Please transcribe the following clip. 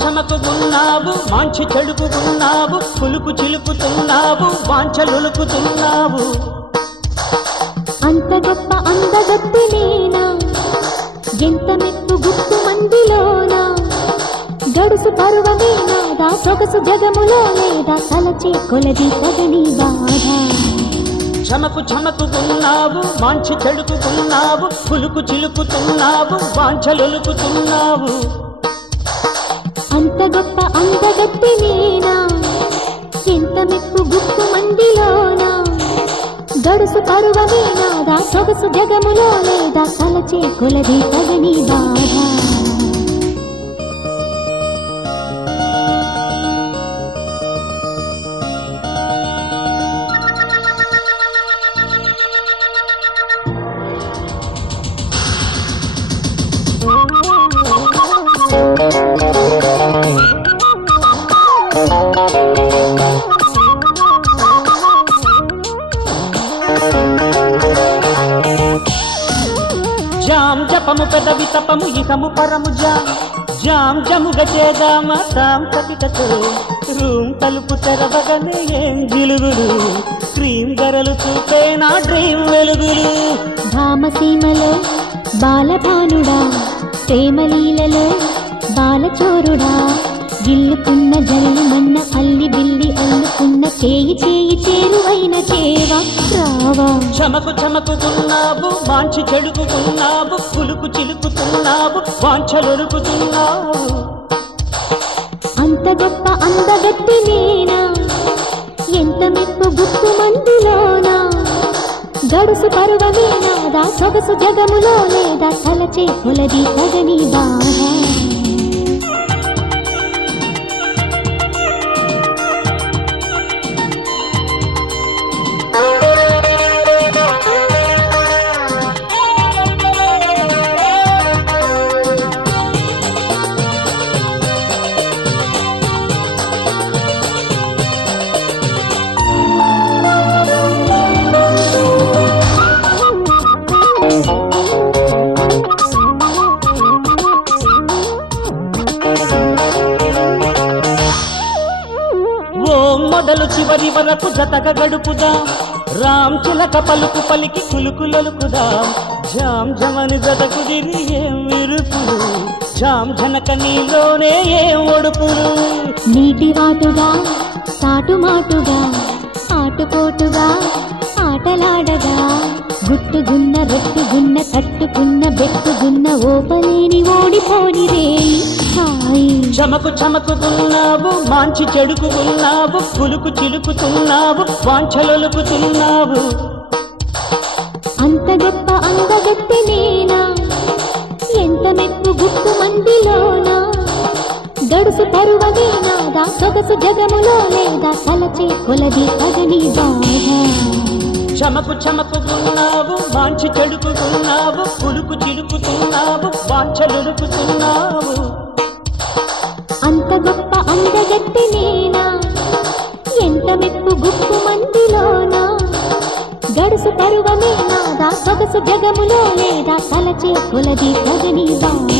చమకుగున్నావు మాంచి చెడుకున్నావు పులుకు చిలుకుతున్నావు వాంఛలులుకుతున్నావు అంత గొప్ప అందగత్తి నేనా ఎంత మెప్పు గుప్పు మందిలోనా గడుసు పరువమేనాదా సొగసు జగములో లేదా తలచే కొలది తగని బాధ చమకుగున్నావు మాంచి చెడుకున్నావు పులుకు చిలుకుతున్నావు వాంఛలులుకుతున్నావు అంత గొప్ప అందగత్తి నేనా ఎంత మెప్పు గుప్పు మందిలోనా గడుసు పరువమేనాదా సొగసు జగములో లేదా తలచే కొలది తగని బాధ జాం జపము పెదవి తపము ఇకము పరము జాం జముగ చేదామ తాం కటికతో రూమ్ తలుపు తెరవగనే ఏం జిలుగులు క్రీమ్ గరలు చూపే నా డ్రీమ్ వెలుగులు భామసీమలో బాలభానుడా ప్రేమలీలలో బాలచోరుడా గిల్లుకున్న జల్లుమన్న అల్లి బిల్లి అల్లుకున్న చేయి చేయి చేరువైన చేవా రావా చమకుగున్నావు మాంచి చెడుకున్నావు పులుకు చిలుకుతున్నావు వాంఛలులుకుతున్నావు అంత గొప్ప అందగత్తి నేనా ఎంత మెప్పు గుప్పు మందిలోనా గడుసు పరువమేనాదా సొగసు జగములో లేదా తలచే కొలది తగని బాధ మొదలు చివరి వరకు జతగా గడుపుదా రామ్ చిలక పలుకు పలికి కులుకులొలుకుదా జాం జమని జతకు దిరి ఏం విరుపులు జాం జనక నీలోనే ఏం ఒడుపులు నీటివాటుగా సాటుమాటుగా ఆటుపోటుగా ఆటలాడగా గుట్టుగున్న రొట్టుగున్న కట్టుకున్న బెట్టుగున్న ఓపలేని ఓడిపోని రేయి హాయి చమకుగున్నావు మాంచి చెడుకున్నావు పులుకు చిలుకుతున్నావు వాంఛలులుకుతున్నావు అంత గొప్ప అందగత్తి నేనా ఎంత మెప్పు గుప్పు మందిలోనా గడుసు పరువమేనాదా సొగసు జగములో లేదా తలచే కొలది తగని బాధ చమకుగున్నావు మాంచి చెడుకున్నావు పులుకు చిలుకుతున్నావు వాంఛలులుకుతున్నావు అంత గొప్ప అందగత్తి నేనా ఎంత మెప్పు గుప్పు మందిలోనా గడుసు పరువమేనాదా సొగసు జగములో లేదా తలచే కొలది తగని బాధ